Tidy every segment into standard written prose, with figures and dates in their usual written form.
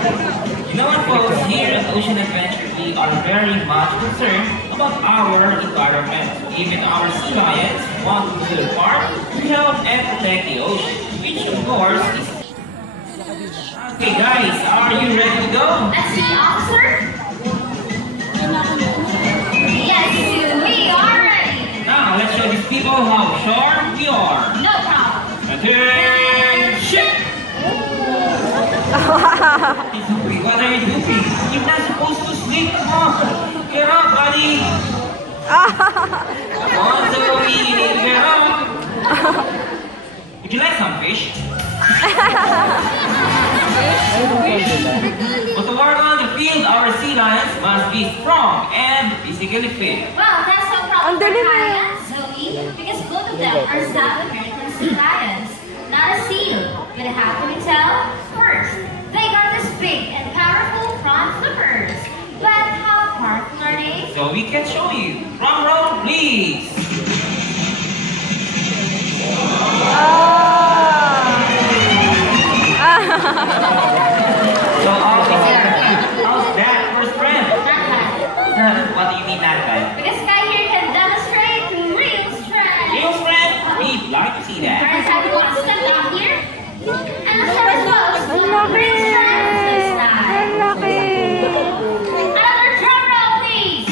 You know what, folks? Here at Ocean Adventure, we are very much concerned about our environment. Even our sea lions want to do their part to help and protect the ocean, which of course is... Okay guys, are you ready to go? Let's see, officer. Yes, we are ready. Now, let's show these people how sharp we are. No problem. Attention! What are you doing? You're not supposed to sleep. Come on. Get up, buddy. Come on, Zoe. Get up. Would you like some fish? But to work on the field, our sea lions must be strong and physically fit. Well, that's no problem for Kaya, Zoe, because both of them are South American sea lions, not a seal. But how can we tell? First, they got this big and powerful front flippers. But how powerful are they? So we can show you. Drum roll, please. So how's that first friend? Not bad. What do you mean not bad? Because Kai here can demonstrate real strength. Real strength? We'd like to see that. Alright, so we want to step down here. And let's show ourselves with real strength this time. Another drum roll, please.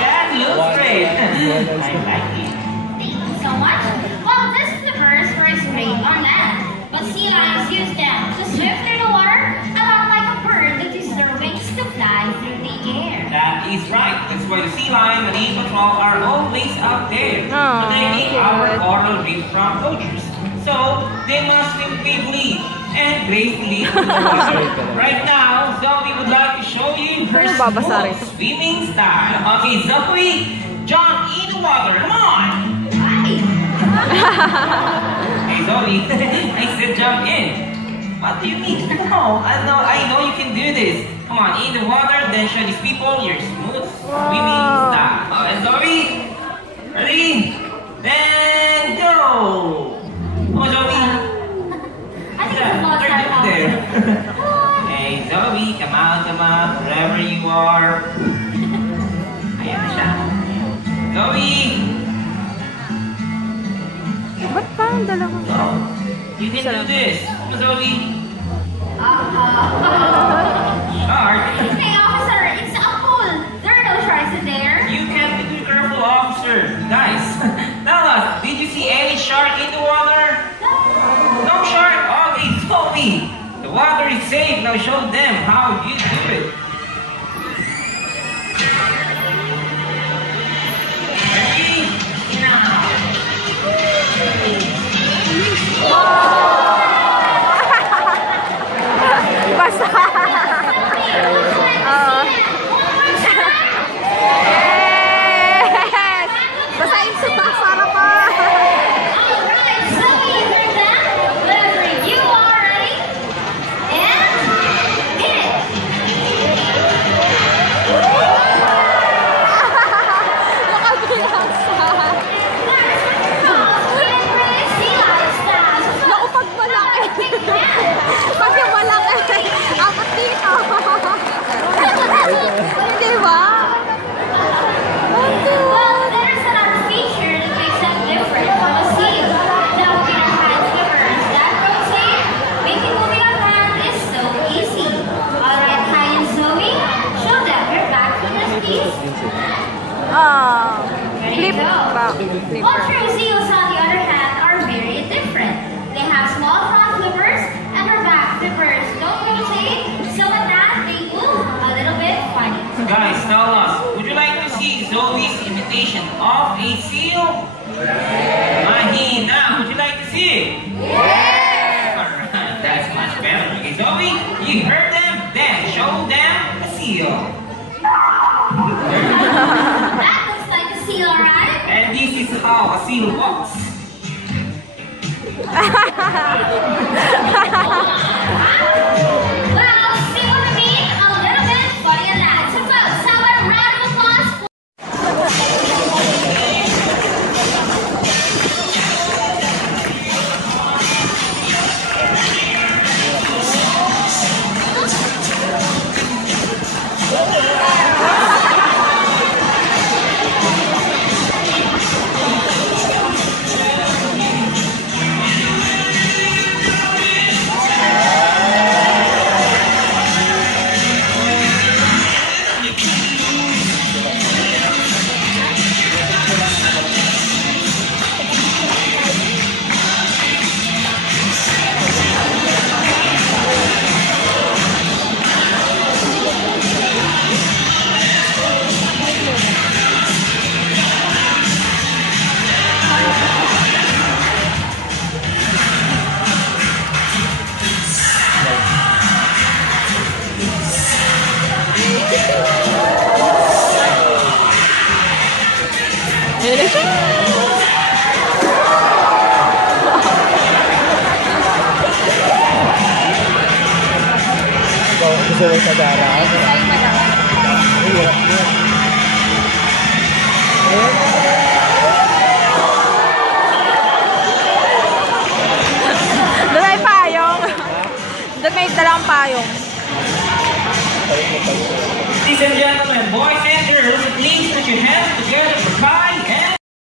That looks great. I like it. Thank you so much. Well, this flippers works great on land, but sea lions use them to swim through the water, about like a bird that uses their wings to fly through the air. That is right. That's why the sea lion and the patrol are always out there, protecting our coral reef from poachers. So they must swim safely and gracefully through the water. Right now, Zoe would like to show you her smooth swimming style. Okay, Zoe, jump in the water. Come on. Hey Zoe, I said jump in. What do you mean? No, I know you can do this. Come on, in the water, then show these people your smooth swimming style. Okay, Zoe, ready? Then go. Come on, Zoe. I think it's lost our power. Hey Zoe, come on, wherever you are. Ayan na siya. Zoe! Ba't parang dalawa? You can do this. Come on, Zoe. Shark? Hey, officer, it's a pool. There are no sharks in there. You can be careful, officer. Guys, tell us, did you see any shark in the water? No shark? Okay, Zoe. The water is safe. Now show them how you do it. Ready? Now. Basta. Yes! Basta insubasara pa. Alright, Zoe, you're done. Whenever you are ready. And hit it. Naku, pag malaki. Kasi malaki. Apat dito. Di ba? Well, there's another feature that makes them different from a seal. The behind flippers that rotate, making moving on land is so easy. Alright, Kai and Zoe, show them your back flippers, please. There you Flip. go. Well, true seals, on the other hand, are very different. They have small front flippers and their back flippers don't rotate, so with that, they move a little bit funny. Guys, tell us, would you like to see Zoe's imitation of a seal? Mahina, would you like to see it? Alright, that's much better. Okay, Zoe, you heard them? Then show them a seal. That looks like a seal, alright? And this is how a seal walks. Well, see what I mean? A little bit funny and that. So folks, how about a round of applause? Diyan sa darang. Ay, malaki. Ay, hirap yun. Doon may payong. Doon may dalang payong. Ladies and gentlemen, boys and girls, please put your hands together for Kai and